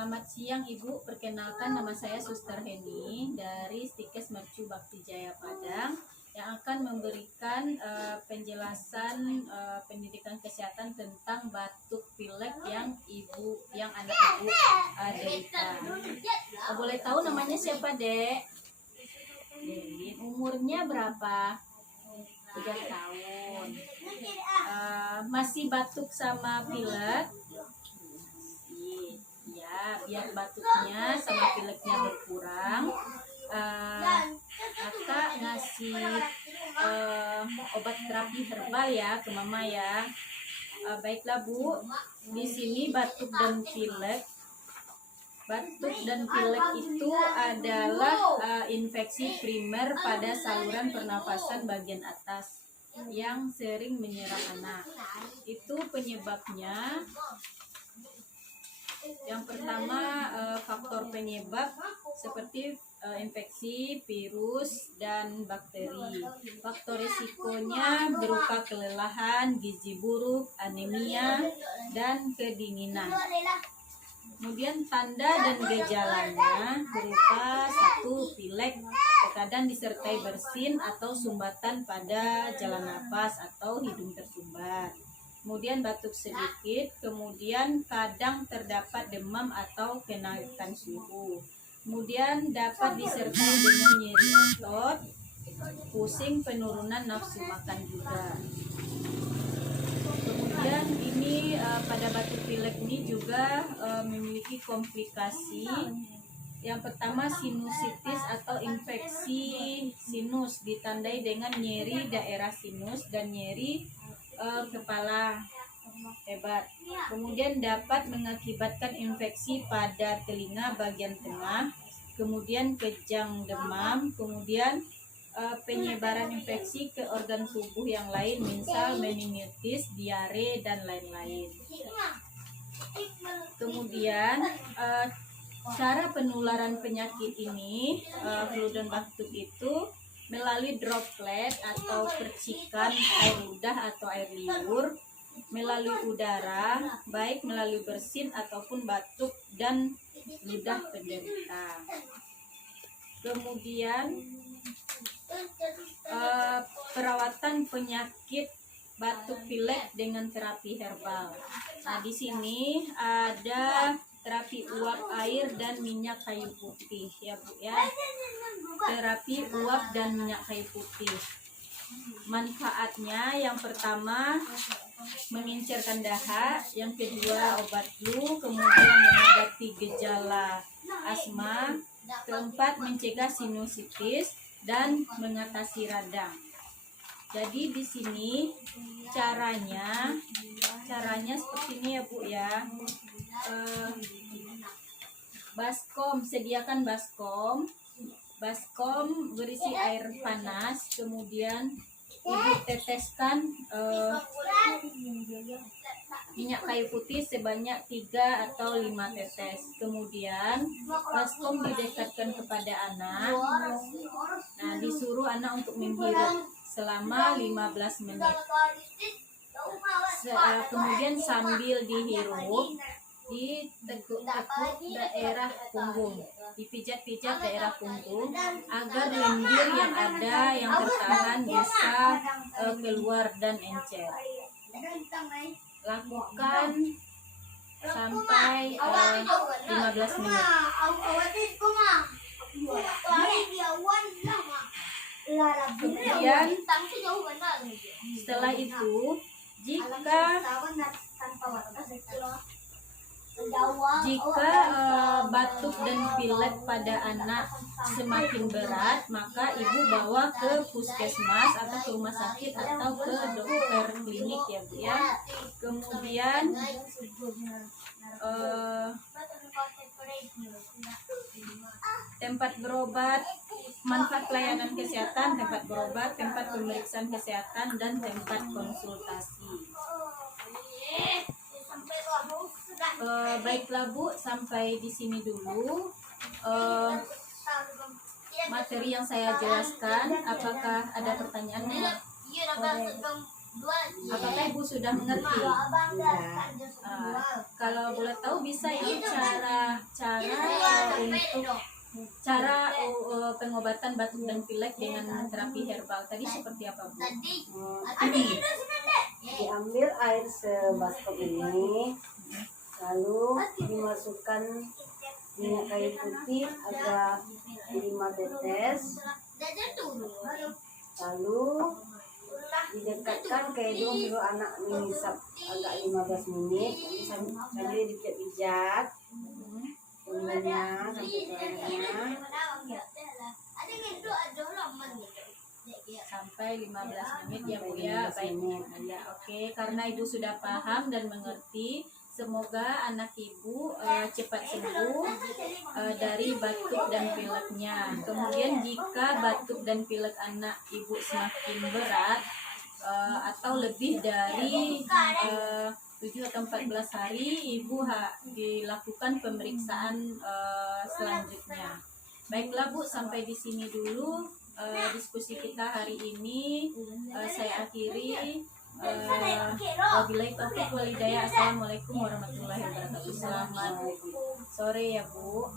Selamat siang Ibu, perkenalkan nama saya Suster Heni dari Stikes Mercu Bakti Jaya Padang yang akan memberikan penjelasan pendidikan kesehatan tentang batuk pilek yang anak Ibu derita. Boleh tahu namanya siapa, Dek? Devin. Umurnya berapa? 3 tahun. Masih batuk sama pilek? Ya, biar batuknya sama pileknya berkurang, kakak ngasih obat terapi herbal ya ke mama ya. Baiklah Bu, di sini batuk dan pilek itu adalah infeksi primer pada saluran pernafasan bagian atas yang sering menyerang anak. Itu penyebabnya. Yang pertama, faktor penyebab seperti infeksi, virus, dan bakteri. Faktor risikonya berupa kelelahan, gizi buruk, anemia, dan kedinginan. Kemudian tanda dan gejalanya berupa 1. Pilek, terkadang disertai bersin atau sumbatan pada jalan napas atau hidung tersumbat. Kemudian batuk sedikit, kemudian kadang terdapat demam atau kenaikan suhu. Kemudian dapat disertai dengan nyeri otot, pusing, penurunan nafsu makan juga. Kemudian ini pada batuk pilek ini juga memiliki komplikasi. Yang pertama, sinusitis atau infeksi sinus ditandai dengan nyeri daerah sinus dan nyeri kepala hebat. Kemudian dapat mengakibatkan infeksi pada telinga bagian tengah, kemudian kejang demam, kemudian penyebaran infeksi ke organ tubuh yang lain, misal meningitis, diare, dan lain-lain. Kemudian cara penularan penyakit ini, flu dan batuk itu melalui droplet atau percikan air ludah atau air liur, melalui udara, baik melalui bersin ataupun batuk dan ludah penderita. Kemudian perawatan penyakit batuk pilek dengan terapi herbal. Nah, di sini ada terapi uap air dan minyak kayu putih ya Bu ya. Terapi uap dan minyak kayu putih. Manfaatnya yang pertama mengencerkan dahak, yang kedua obat flu, kemudian mengobati gejala asma, keempat mencegah sinusitis dan mengatasi radang. Jadi di sini caranya seperti ini ya Bu ya. Baskom, sediakan baskom berisi air panas, kemudian Ibu teteskan minyak kayu putih sebanyak 3 atau 5 tetes. Kemudian baskom didekatkan kepada anak. Nah, disuruh anak untuk menghirup selama 15 menit. Kemudian sambil dihirup, ditekuk-tekuk daerah punggung, dipijat-pijat daerah punggung agar lendir yang ada yang tertahan bisa keluar dan encer. Lakukan sampai 15 menit. Kemudian setelah itu, jika batuk dan pilek pada anak semakin berat, maka ibu bawa ke puskesmas atau ke rumah sakit atau ke dokter klinik ya Bu ya. Kemudian tempat berobat, manfaat pelayanan kesehatan, tempat berobat, tempat pemeriksaan kesehatan, dan tempat konsultasi. Baiklah Bu, sampai di sini dulu materi yang saya jelaskan. Apakah ada pertanyaannya? Apakah Ibu sudah mengerti? Kalau boleh tahu bisa ya untuk cara pengobatan batuk dan pilek dengan terapi herbal tadi seperti apa, Bu? Diambil air sebaskom ini, lalu dimasukkan minyak kayu putih agak 5 tetes, lalu didekatkan ke hidung suruh anak mengisap agak 15 menit sambil dipijat punggungnya sampai telurnya Sampai 15 menit ya, Bu ya. Baik. Ya, oke. Karena Ibu sudah paham dan mengerti, semoga anak Ibu cepat sembuh dari batuk dan pileknya. Kemudian jika batuk dan pilek anak Ibu semakin berat atau lebih dari 7 atau 14 hari, Ibu dilakukan pemeriksaan selanjutnya. Baiklah Bu, sampai di sini dulu diskusi kita hari ini. Saya akhiri. Wabillahi taufiq wal hidayah. Assalamualaikum warahmatullahi wabarakatuh. Selamat sore ya Bu.